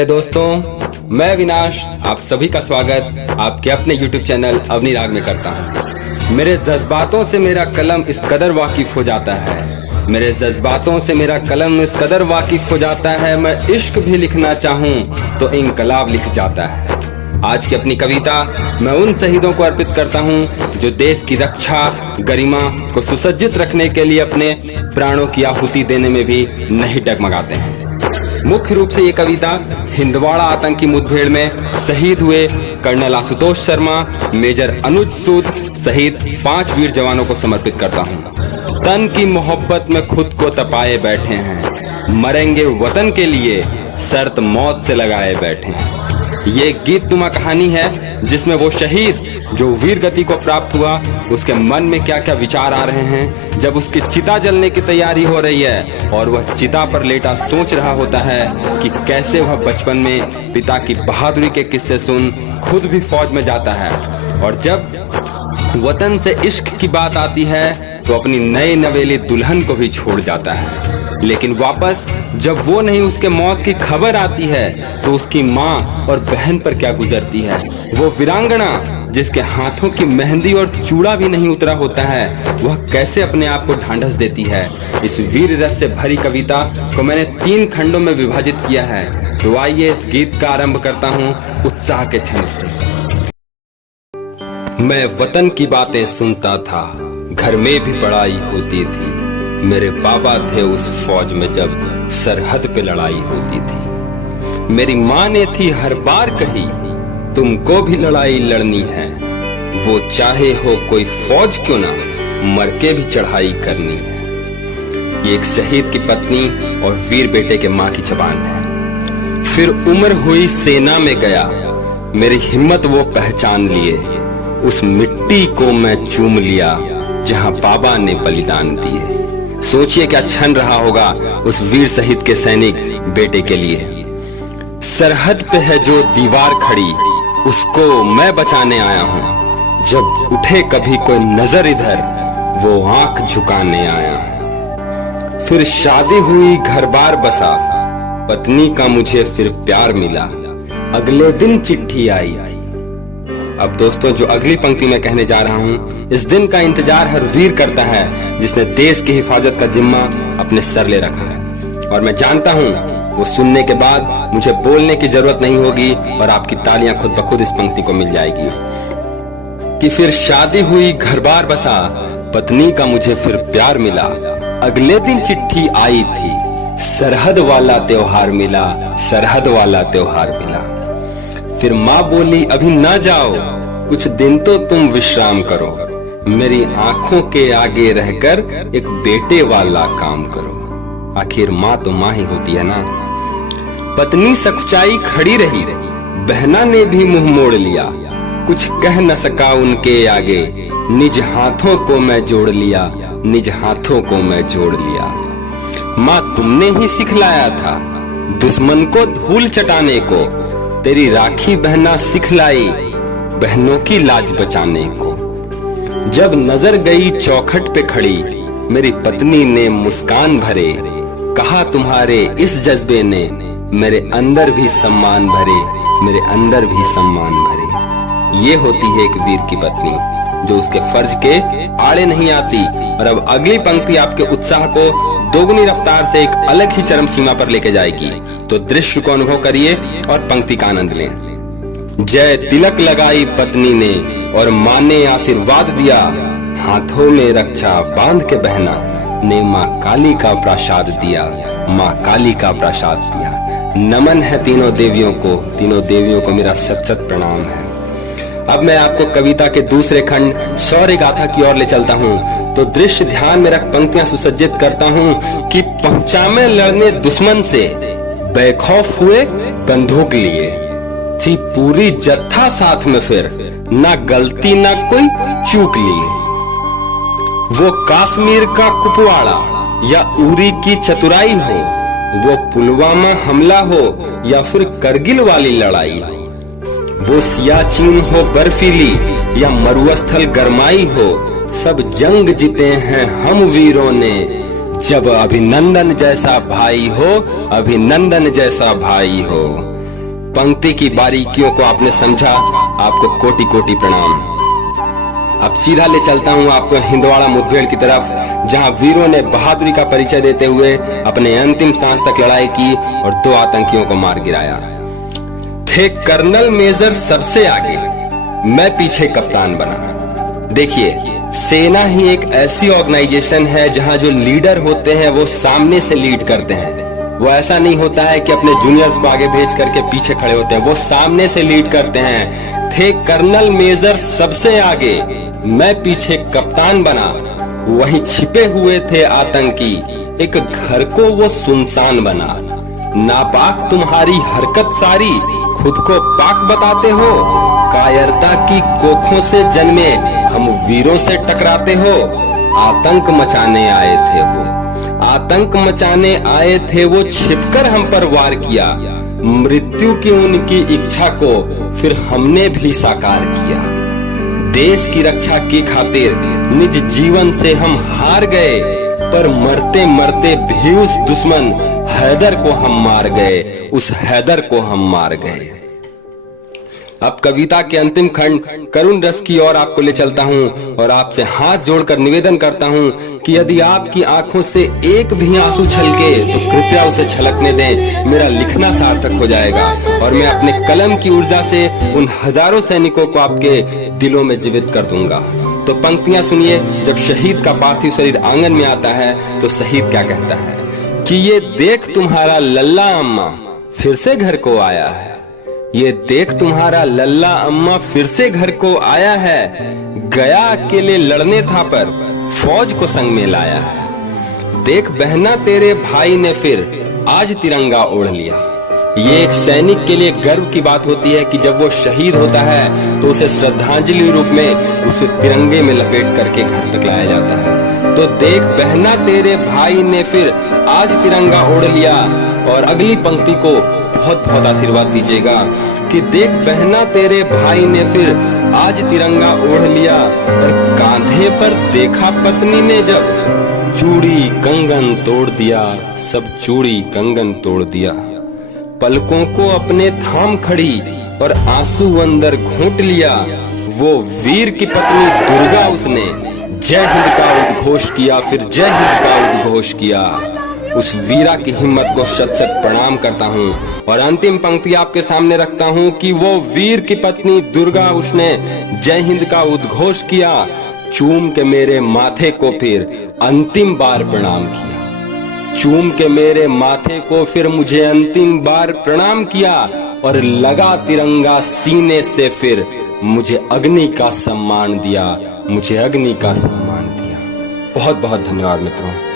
प्यारे दोस्तों, मैं विनाश आप सभी का स्वागत आपके अपने YouTube चैनल अवनी राग में करता हूँ। मेरे जज्बातों से मेरा कलम इस कदर वाकिफ हो जाता है, मेरे जज्बातों से मेरा कलम इस कदर वाकिफ हो जाता है, मैं इश्क भी लिखना चाहूँ तो इनकलाब लिख जाता है। आज की अपनी कविता मैं उन शहीदों को अर्पित करता हूँ जो देश की रक्षा गरिमा को सुसज्जित रखने के लिए अपने प्राणों की आहुति देने में भी नहीं डगमगाते हैं। मुख्य रूप से ये कविता हिंदवाड़ा आतंकी मुठभेड़ में शहीद हुए कर्नल आशुतोष शर्मा, मेजर अनुज सूद सहित 5 वीर जवानों को समर्पित करता हूँ। तन की मोहब्बत में खुद को तपाए बैठे हैं, मरेंगे वतन के लिए शर्त मौत से लगाए बैठे हैं। ये गीतनुमा कहानी है जिसमें वो शहीद जो वीर गति को प्राप्त हुआ उसके मन में क्या क्या विचार आ रहे हैं जब उसकी चिता जलने की तैयारी हो रही है और वह चिता पर लेटा सोच रहा होता है कि कैसे वह बचपन में पिता की बहादुरी के किस्से सुन खुद भी फौज में जाता है, और जब वतन से इश्क की बात आती है तो अपनी नई नवेली दुल्हन को भी छोड़ जाता है। लेकिन वापस जब वो नहीं उसके मौत की खबर आती है तो उसकी माँ और बहन पर क्या गुजरती है। वो वीरांगना जिसके हाथों की मेहंदी और चूड़ा भी नहीं उतरा होता है, वह कैसे अपने आप को ढांढस देती है। इस वीर रस से भरी कविता को मैंने 3 खंडों में विभाजित किया है, तो आइए इस गीत का आरंभ करता हूँ उत्साह के क्षण से। मैं वतन की बातें सुनता था, घर में भी पढ़ाई होती थी, मेरे बाबा थे उस फौज में जब सरहद पे लड़ाई होती थी। मेरी माँ ने थी हर बार कही तुमको भी लड़ाई लड़नी है, वो चाहे हो कोई फौज क्यों ना मर के भी चढ़ाई करनी है। ये एक शहीद की पत्नी और वीर बेटे के माँ की जबान है। फिर उम्र हुई सेना में गया, मेरी हिम्मत वो पहचान लिए, उस मिट्टी को मैं चूम लिया जहां बाबा ने बलिदान दिए। सोचिए क्या क्षण रहा होगा उस वीर शहीद के सैनिक बेटे के लिए। सरहद पे है जो दीवार खड़ी, उसको मैं बचाने आया हूँ, जब उठे कभी कोई नजर इधर वो आंख झुकाने आया हूँ। फिर शादी हुई घर बार बसा, पत्नी का मुझे फिर प्यार मिला, अगले दिन चिट्ठी आई। अब दोस्तों जो अगली पंक्ति में कहने जा रहा हूँ, इस दिन का इंतजार हर वीर करता है जिसने देश की हिफाजत का जिम्मा अपने सर ले रखा है। और मैं जानता हूँ वो सुनने के बाद मुझे बोलने की जरूरत नहीं होगी और आपकी तालियां खुद ब खुद इस पंक्ति को मिल जाएगी कि फिर शादी हुई घर बार बसा, पत्नी का मुझे फिर प्यार मिला, अगले दिन चिट्ठी आई थी, सरहद वाला त्योहार मिला, सरहद वाला त्योहार मिला। फिर माँ बोली अभी ना जाओ, कुछ दिन तो तुम विश्राम करो, मेरी आंखों के आगे रहकर एक बेटे वाला काम करो। आखिर माँ तो माँ ही होती है ना। पत्नी सकुचाई खड़ी रही, बहना ने भी मुंह मोड़ लिया, कुछ कह न सका उनके आगे, निज हाथों को मैं जोड़ लिया, निज हाथों को मैं जोड़ लिया। माँ तुमने ही सिखलाया था दुश्मन को धूल चटाने को, तेरी राखी बहना सिखलाई बहनों की लाज बचाने को। जब नजर गई चौखट पे खड़ी, मेरी पत्नी ने मुस्कान भरे, कहा तुम्हारे इस जज्बे ने मेरे अंदर भी सम्मान भरे, मेरे अंदर भी सम्मान भरे। ये होती है एक वीर की पत्नी जो उसके फर्ज के आड़े नहीं आती। और अब अगली पंक्ति आपके उत्साह को दोगुनी रफ्तार से एक अलग ही चरम सीमा पर लेके जाएगी, तो दृश्य को अनुभव करिए और पंक्ति का आनंद लें। जय तिलक लगाई पत्नी ने और माँ ने आशीर्वाद दिया, हाथों में रक्षा बांध के बहना ने माँ काली का प्रसाद दिया, माँ काली का प्रसाद दिया। नमन है तीनों देवियों को, तीनों देवियों को मेरा सत सत प्रणाम है। अब मैं आपको कविता के दूसरे खंड शौर्य गाथा की ओर ले चलता हूँ, तो दृश्य ध्यान में रख पंक्तियां सुसज्जित करता हूँ कि पहुंचा मैं लड़ने दुश्मन से, बेखौफ हुए बंदूक लिए, थी पूरी जत्था साथ में फिर, ना गलती ना कोई चूक लिए। वो काश्मीर का कुपवाड़ा या उरी की चतुराई हो, वो पुलवामा हमला हो या फिर करगिल वाली लड़ाई, वो सियाचिन हो बर्फीली या मरुस्थल गरमाई हो, सब जंग जीते हैं हम वीरों ने, जब अभिनंदन जैसा भाई हो, अभिनंदन जैसा भाई हो। पंक्ति की बारीकियों को आपने समझा, आपको कोटि कोटि प्रणाम। अब सीधा ले चलता हूं आपको हिंदवाड़ा मुठभेड़ की तरफ, जहां वीरों ने बहादुरी का परिचय देते हुए अपने अंतिम सांस तक लड़ाई की और 2 आतंकियों को मार गिराया। थे कर्नल मेजर सबसे आगे, मैं पीछे कप्तान बना। देखिए, सेना ही एक ऐसी ऑर्गेनाइजेशन है जहां जो लीडर होते हैं वो सामने से लीड करते हैं। वो ऐसा नहीं होता है कि अपने जूनियर्स को आगे भेज करके पीछे खड़े होते हैं, वो सामने से लीड करते हैं। थे कर्नल मेजर सबसे आगे, मैं पीछे कप्तान बना। वहीं छिपे हुए थे आतंकी, एक घर को वो सुनसान बना। नापाक तुम्हारी हरकत सारी, खुद को पाक बताते हो। कायरता की कोखों से जन्मे हम वीरों से टकराते हो। आतंक मचाने आए थे वो, आतंक मचाने आए थे वो, छिपकर हम पर वार किया। मृत्यु की उनकी इच्छा को फिर हमने भी साकार किया। देश की रक्षा की खातिर निज जीवन से हम हार गए, पर मरते मरते भी उस दुश्मन हैदर को हम मार गए, उस हैदर को हम मार गए। अब कविता के अंतिम खंड करुण रस की ओर आपको ले चलता हूं और आपसे हाथ जोड़कर निवेदन करता हूं कि यदि आपकी आंखों से एक भी आंसू छलके तो कृपया उसे छलकने दें। मेरा लिखना सार्थक हो जाएगा और मैं अपने कलम की ऊर्जा से उन हजारों सैनिकों को आपके दिलों में जीवित कर दूंगा। तो पंक्तियां सुनिए। जब शहीद का पार्थिव शरीर आंगन में आता है तो शहीद क्या कहता है कि ये देख तुम्हारा लल्ला अम्मा फिर से घर को आया है। ये देख तुम्हारा लल्ला अम्मा फिर से घर को आया है। गया अकेले लड़ने था पर फौज को संग में लाया है। देख बहना तेरे भाई ने फिर आज तिरंगा ओढ़ लिया। ये एक सैनिक के लिए गर्व की बात होती है कि जब वो शहीद होता है तो उसे श्रद्धांजलि रूप में उसे तिरंगे में लपेट करके घर तक लाया जाता है। तो देख बहना तेरे भाई ने फिर आज तिरंगा ओढ़ लिया। और अगली पंक्ति को बहुत बहुत आशीर्वाद दीजिएगा कि देख बहना तेरे भाई ने फिर आज तिरंगा ओढ़ लिया। और कांधे पर देखा पत्नी ने जब चूड़ी कंगन तोड़ दिया, सब चूड़ी कंगन तोड़ दिया। पलकों को अपने थाम खड़ी और आंसू अंदर घोंट लिया। वो वीर की पत्नी दुर्गा उसने जय हिंद का उद्घोष किया, फिर जय हिंद का उद्घोष किया। उस वीरा की हिम्मत को शत शत प्रणाम करता हूँ और अंतिम पंक्ति आपके सामने रखता हूँ कि वो वीर की पत्नी दुर्गा उसने जय हिंद का उद्घोष किया। चूम के मेरे माथे को फिर अंतिम बार प्रणाम किया। चूम के मेरे माथे को फिर मुझे अंतिम बार प्रणाम किया। और लगा तिरंगा सीने से फिर मुझे अग्नि का सम्मान दिया, मुझे अग्नि का सम्मान दिया। बहुत बहुत धन्यवाद मित्रों।